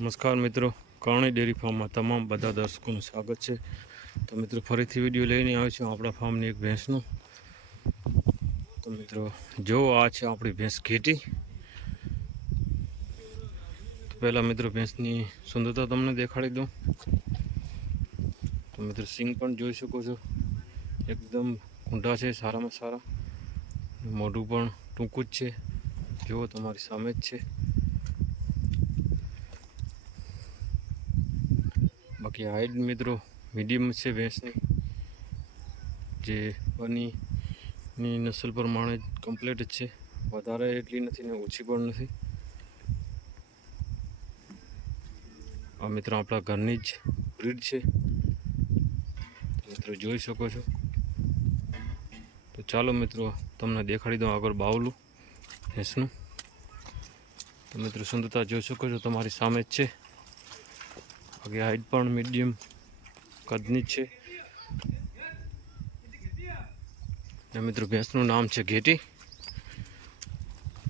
નમસ્કાર મિત્રો. કરણી ડેરી ફાર્મમાં તમામ બધા દર્શકોનું સ્વાગત છે. તો મિત્રો, ફરીથી વીડિયો લઈને આવ્યો છું આપણા ફાર્મની એક ભેંસનું. તો મિત્રો, જો આ છે આપણી ભેંસ ઘેટી. તો પહેલાં મિત્રો, ભેંસની સુંદરતા તમને દેખાડી દઉં. તો મિત્રો, સિંગ પણ જોઈ શકો છો. એકદમ ઊંડા છે, સારામાં સારા. મોઢું પણ ટૂંકું જ છે. જુઓ, તમારી સામે જ છે. બાકી હાઈટ મિત્રો મીડિયમ છે ભેંસની. જે બનીની નસલ પ્રમાણે કમ્પ્લીટ જ છે. વધારે એટલી નથી ને ઓછી પણ નથી. આ મિત્રો આપણા ઘરની જ બ્રીડ છે. મિત્રો જોઈ શકો છો. તો ચાલો મિત્રો, તમને દેખાડી દઉં આગળ બાવલું ભેંસનું. તો મિત્રો સુંદરતા જોઈ શકો છો, તમારી સામે જ છે. બાકી હાઈટ પણ મીડિયમ કદની જ છે. ને મિત્રો, ભેંસનું નામ છે ઘેટી.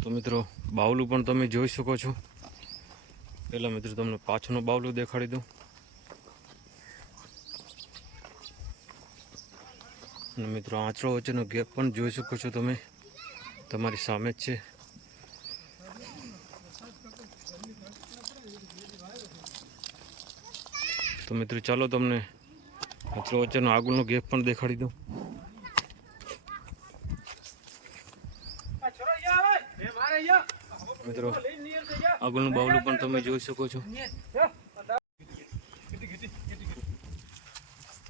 તો મિત્રો, બાવલું પણ તમે જોઈ શકો છો. પહેલાં મિત્રો, તમને પાછળનું બાવલું દેખાડી દઉં. અને મિત્રો, આંચળો વચ્ચેનો ગેપ પણ જોઈ શકો છો તમે. તમારી સામે જ છે. તો મિત્રો, ચાલો તમને મિત્રો, વચ્ચેનો આગળનો ગેપ પણ દેખાડી દઉં. મિત્રો, આગળનું બાવલું પણ તમે જોઈ શકો છો.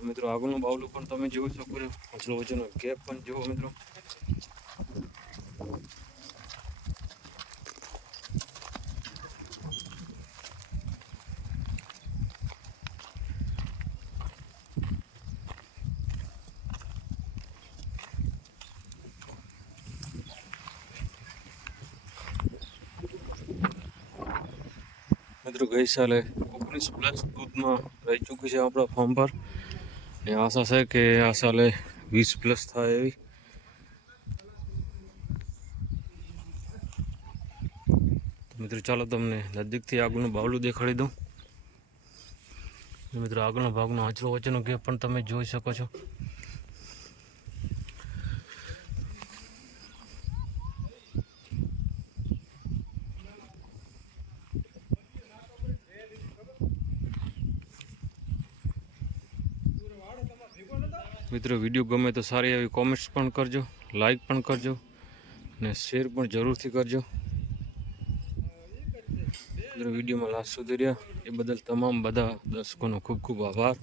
મિત્રો, આગળનું બાવલું પણ તમે જોઈ શકો છો. મિત્રો વચ્ચેનો ગેપ પણ જુઓ મિત્રો. મિત્રો ગઈ સાલે ઓગણીસ પ્લસ દૂધમાં રહી ચૂકી છે આપણા ફોર્મ પર. ને આશા છે કે આ સાલે વીસ પ્લસ થાય એવી. મિત્રો ચાલો તમને નજીકથી આગળનું બાવલું દેખાડી દઉં. મિત્રો આગળનો ભાગનો આચરો વચ્ચેનો ગેપ પણ તમે જોઈ શકો છો. મિત્રો, વીડિયો ગમે તો સારી એવી કોમેન્ટ્સ પણ કરજો લાઈક પણ કરજો અને શેર પણ જરૂરથી કરજો. મિત્રો, વિડીયોમાં લાસ્ટ સુધી રહ્યા. એ બદલ તમામ બધા દર્શકોનો ખૂબ ખૂબ આભાર.